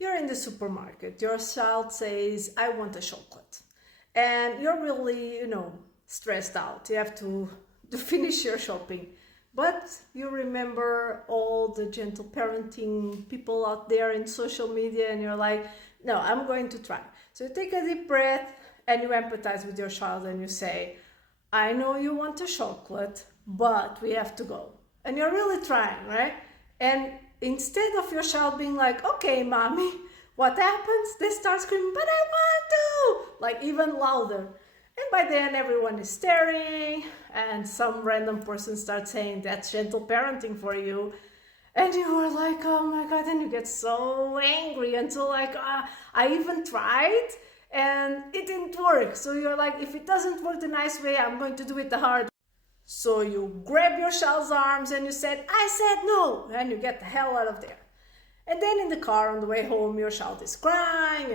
You're in the supermarket. Your child says, I want a chocolate. And you're really, stressed out. You have to finish your shopping. But you remember all the gentle parenting people out there in social media, and you're like, no, I'm going to try. So you take a deep breath and you empathize with your child and you say, I know you want a chocolate, but we have to go. And you're really trying, right? And instead of your child being like, okay, mommy, what happens? They start screaming, but I want to, like even louder. And by then everyone is staring and some random person starts saying that's gentle parenting for you. And you are like, oh my God, and you get so angry until like, I even tried and it didn't work. So you're like, if it doesn't work the nice way, I'm going to do it the hard way. So you grab your child's arms and you said, I said no, and you get the hell out of there. And then in the car on the way home, your child is crying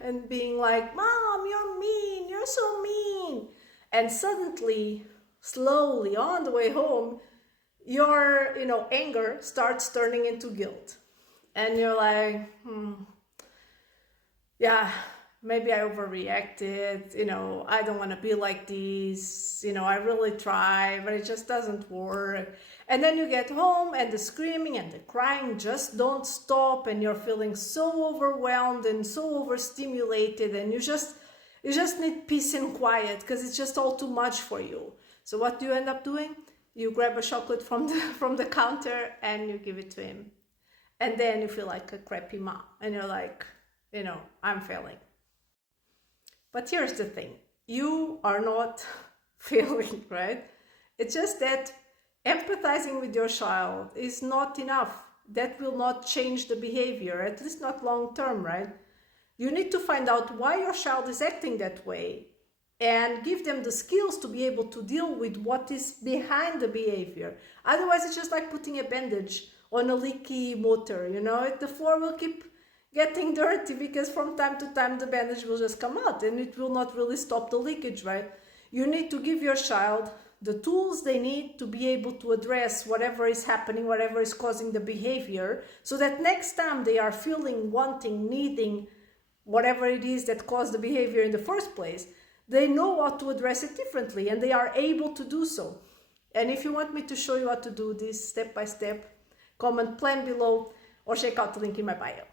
and being like, Mom, you're mean, you're so mean. And suddenly, slowly on the way home, your anger starts turning into guilt. And you're like, yeah, maybe I overreacted, I don't want to be like this, I really try, but it just doesn't work. And then you get home and the screaming and the crying just don't stop, and you're feeling so overwhelmed and so overstimulated, and you just need peace and quiet because it's just all too much for you. So what do you end up doing? You grab a chocolate from the counter and you give it to him. And then you feel like a crappy mom and you're like, I'm failing. But here's the thing, you are not failing, right? It's just that empathizing with your child is not enough. That will not change the behavior, at least not long term, right? You need to find out why your child is acting that way and give them the skills to be able to deal with what is behind the behavior. Otherwise, it's just like putting a bandage on a leaky motor, the floor will keep getting dirty because from time to time the bandage will just come out and it will not really stop the leakage, right? You need to give your child the tools they need to be able to address whatever is happening, whatever is causing the behavior, so that next time they are feeling, wanting, needing whatever it is that caused the behavior in the first place, they know how to address it differently and they are able to do so. And if you want me to show you how to do this step by step, comment plan below or check out the link in my bio.